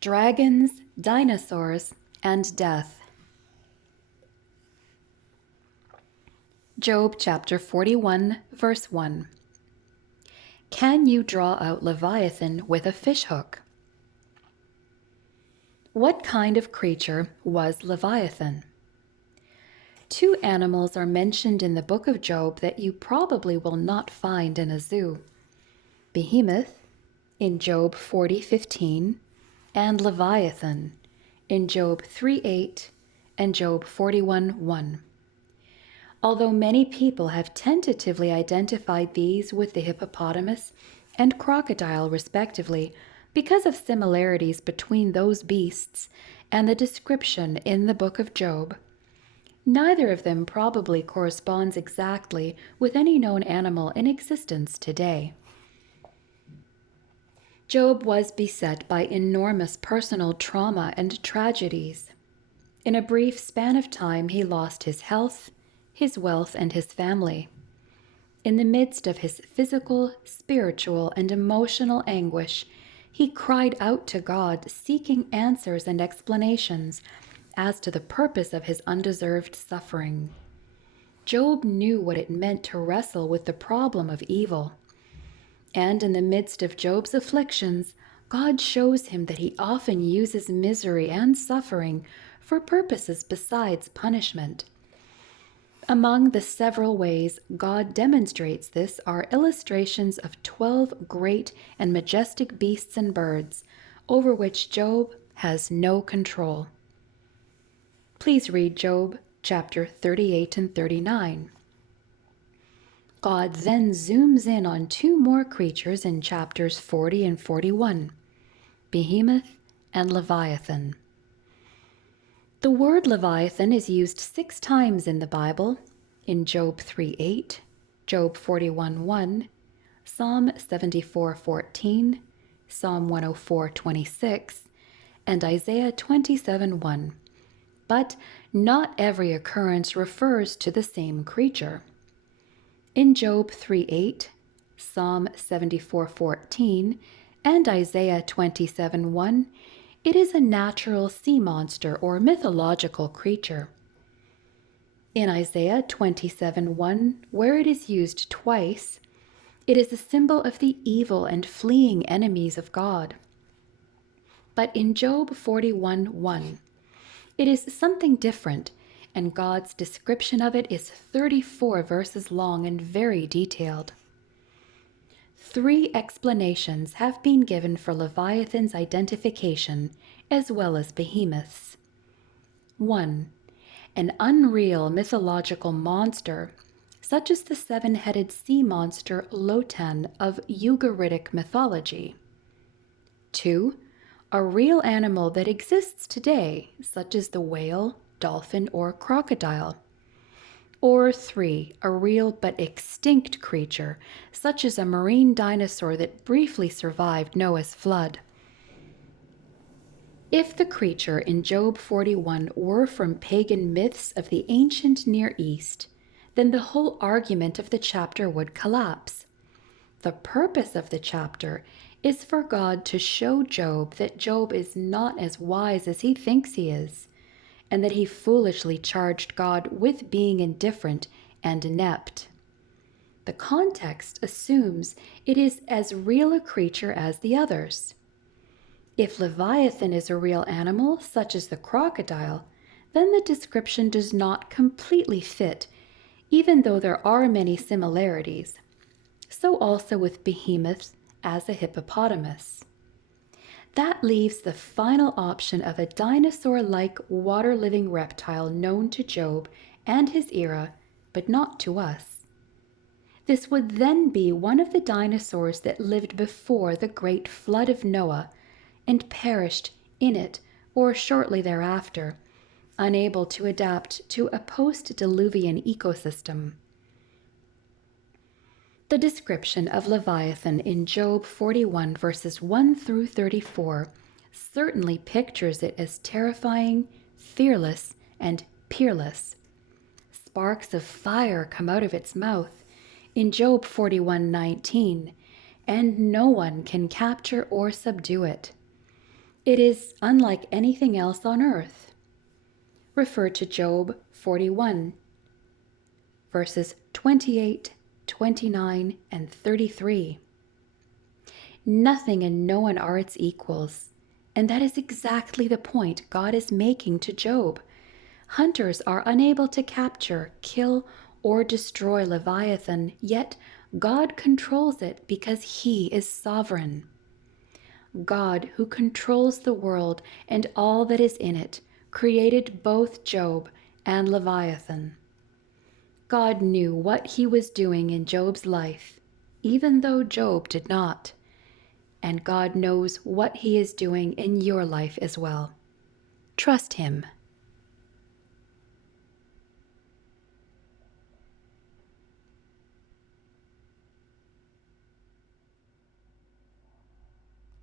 Dragons, Dinosaurs, and Death. Job chapter 41, verse 1. Can you draw out Leviathan with a fishhook? What kind of creature was Leviathan? Two animals are mentioned in the book of Job that you probably will not find in a zoo. Behemoth in Job 40:15 and Leviathan in Job 3:8 and Job 41:1. Although many people have tentatively identified these with the hippopotamus and crocodile respectively because of similarities between those beasts and the description in the book of Job, neither of them probably corresponds exactly with any known animal in existence today. Job was beset by enormous personal trauma and tragedies. In a brief span of time, he lost his health, his wealth, and his family. In the midst of his physical, spiritual, and emotional anguish, he cried out to God, seeking answers and explanations as to the purpose of his undeserved suffering. Job knew what it meant to wrestle with the problem of evil. And in the midst of Job's afflictions, God shows him that he often uses misery and suffering for purposes besides punishment. Among the several ways God demonstrates this are illustrations of 12 great and majestic beasts and birds, over which Job has no control. Please read Job chapter 38 and 39. God then zooms in on two more creatures in chapters 40 and 41, Behemoth and Leviathan. The word Leviathan is used 6 times in the Bible, in Job 3:8, Job 41:1, Psalm 74:14, Psalm 104:26, and Isaiah 27:1. But not every occurrence refers to the same creature. In Job 3:8, Psalm 74:14, and Isaiah 27:1, it is a natural sea monster or mythological creature. In Isaiah 27:1, where it is used twice, it is a symbol of the evil and fleeing enemies of God. But in Job 41:1, it is something different, and God's description of it is 34 verses long and very detailed. 3 explanations have been given for Leviathan's identification, as well as Behemoth's. 1. An unreal mythological monster, such as the 7-headed sea monster Lotan of Ugaritic mythology. 2. A real animal that exists today, such as the whale, dolphin, or crocodile. Or 3, a real but extinct creature, such as a marine dinosaur that briefly survived Noah's flood. If the creature in Job 41 were from pagan myths of the ancient Near East, then the whole argument of the chapter would collapse. The purpose of the chapter is for God to show Job that Job is not as wise as he thinks he is, and that he foolishly charged God with being indifferent and inept. The context assumes it is as real a creature as the others. If Leviathan is a real animal, such as the crocodile, then the description does not completely fit, even though there are many similarities. So also with Behemoth as a hippopotamus. That leaves the final option of a dinosaur-like water-living reptile known to Job and his era, but not to us. This would then be one of the dinosaurs that lived before the great flood of Noah and perished in it or shortly thereafter, unable to adapt to a post-diluvian ecosystem. The description of Leviathan in Job 41 verses 1 through 34 certainly pictures it as terrifying, fearless, and peerless. Sparks of fire come out of its mouth in Job 41:19, and no one can capture or subdue it. It is unlike anything else on earth. Refer to Job 41, verses 28, 29, and 33. Nothing and no one are its equals, and that is exactly the point God is making to Job. Hunters are unable to capture, kill, or destroy Leviathan, yet God controls it because He is sovereign. God, who controls the world and all that is in it, created both Job and Leviathan. God knew what He was doing in Job's life, even though Job did not. And God knows what He is doing in your life as well. Trust Him.